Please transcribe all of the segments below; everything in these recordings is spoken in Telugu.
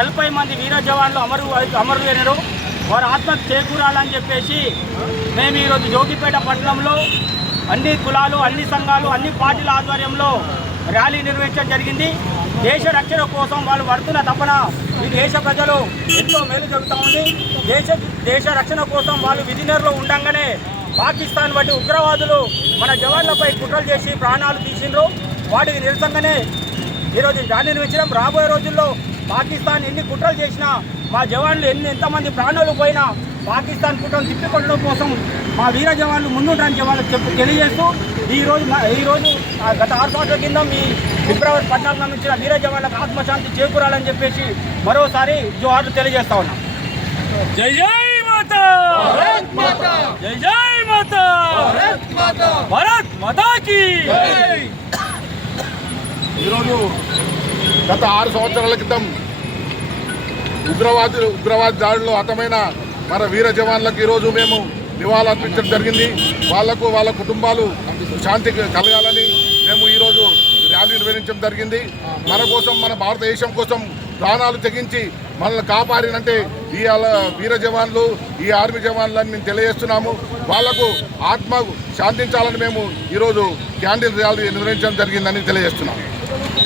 నలభై మంది వీర జవాన్లు అమరు అమరులైనరు వారు ఆత్మకు చేకూరాలని చెప్పేసి మేము ఈరోజు జోగిపేట పట్టణంలో అన్ని కులాలు అన్ని సంఘాలు అన్ని పార్టీల ఆధ్వర్యంలో ర్యాలీ నిర్వహించడం జరిగింది. దేశ రక్షణ కోసం వాళ్ళు పడుతున్న తపన ఈ దేశ ప్రజలు ఎంతో మేలు జరుగుతూ ఉంది. దేశ దేశ రక్షణ కోసం వాళ్ళు విధినర్లో ఉండంగానే పాకిస్తాన్ వంటి ఉగ్రవాదులు మన జవాన్లపై కుట్రలు చేసి ప్రాణాలు తీసిండ్రు. వాటికి నిరసనగానే ఈరోజు ర్యాలీ నిర్వహించడం. రాబోయే రోజుల్లో పాకిస్తాన్ ఎన్ని కుట్రలు చేసినా మా జవాన్లు ఎన్ని ఎంతమంది ప్రాణాలు పోయినా పాకిస్తాన్ కుట్రను తిప్పికొట్టడం కోసం మా వీర జవాన్లు ముందుంటారని వాళ్ళకి చెప్పు తెలియజేస్తూ ఈ రోజు మా- ఈ రోజు ఆ గత ఆరు సంవత్సరాల కింద మీ ఫిబ్రవరి పద్నాలుగు నుంచి వీర జవాన్లకు ఆత్మశాంతి చేకూరాలని చెప్పేసి మరోసారి జోహార్లు తెలియజేస్తా ఉన్నాం. జై జై మాతా! జై జై మాతా! భారత్ మాతా! కీ ఈరోజు గత ఆరు సంవత్సరాల క్రితం ఉగ్రవాదులు ఉగ్రవాద దాడుల్లో హతమైన మన వీర జవాన్లకు ఈరోజు మేము నివాళులర్పించడం జరిగింది. వాళ్ళకు వాళ్ళ కుటుంబాలు శాంతి కలగాలని మేము ఈరోజు ర్యాలీ నిర్వహించడం జరిగింది. మన కోసం మన భారతదేశం కోసం ప్రాణాలు తెగించి మనల్ని కాపాడినంటే ఈ వీర జవాన్లు ఈ ఆర్మీ జవాన్లని మేము తెలియజేస్తున్నాము. వాళ్ళకు ఆత్మ శాంతించాలని మేము ఈరోజు క్యాండిల్ ర్యాలీ నిర్వహించడం జరిగిందని తెలియజేస్తున్నాము.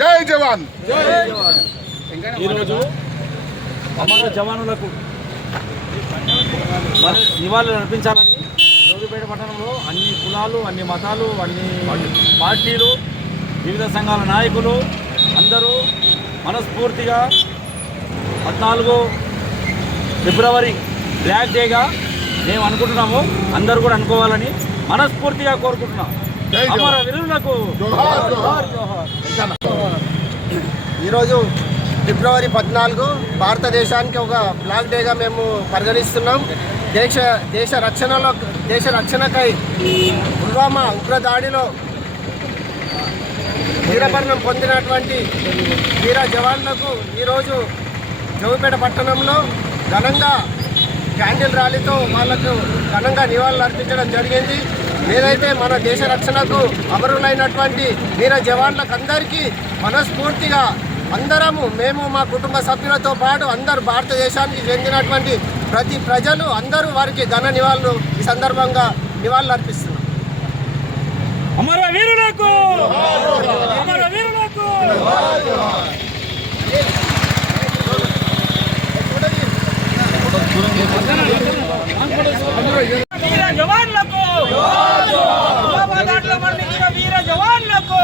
జై జవాన్. ఈరోజు అమర జవానులకు నివాళులు అర్పించాలని జోగిపేట పట్టణంలో అన్ని కులాలు అన్ని మతాలు అన్ని పార్టీలు వివిధ సంఘాల నాయకులు అందరూ మనస్ఫూర్తిగా పద్నాలుగు ఫిబ్రవరి బ్లాక్ డేగా మేము అనుకుంటున్నాము. అందరూ కూడా అనుకోవాలని మనస్ఫూర్తిగా కోరుకుంటున్నాం. అమర వీరులకు జోహార్, జోహార్. ఈరోజు ఫిబ్రవరి పద్నాలుగు భారతదేశానికి ఒక బ్లాక్ డేగా మేము పరిగణిస్తున్నాం. దేశ దేశ రక్షణలో దేశ రక్షణకై పుల్వామా ఉగ్రదాడిలో వీరమరణం పొందినటువంటి వీర జవాన్లకు ఈరోజు జోగిపేట పట్టణంలో ఘనంగా క్యాండిల్ ర్యాలీతో వాళ్ళకు ఘనంగా నివాళులు అర్పించడం జరిగింది. ఏదైతే మన దేశ రక్షణకు అమరులైనటువంటి వీర జవాన్లకు అందరికీ మనస్ఫూర్తిగా అందరము మేము మా కుటుంబ సభ్యులతో పాటు అందరు భారతదేశానికి చెందినటువంటి ప్రతి ప్రజలు అందరూ వారికి ఘన నివాళులు ఈ సందర్భంగా నివాళులు అర్పిస్తున్నాం అమర వీరులకు అమర వీరులకు వీర జవాన్లకు పుల్వామా దాడిలో మరణించిన వీర జవాన్లకు జోహార్ అమర వీరులకు భారత్ మాతా జై మాతా జై జై మాతా భారత్ మాతా జై జై మాతా భారత్ మాతా జై జై మాతా భారత్ మాతా జోహార్ అమర వీరులకు జోహార్ జోహార్ జోహార్ అమర వీరులకు జోహార్ జోహార్ పుల్వామా దాడిలో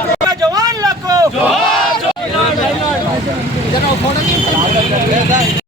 Verdade.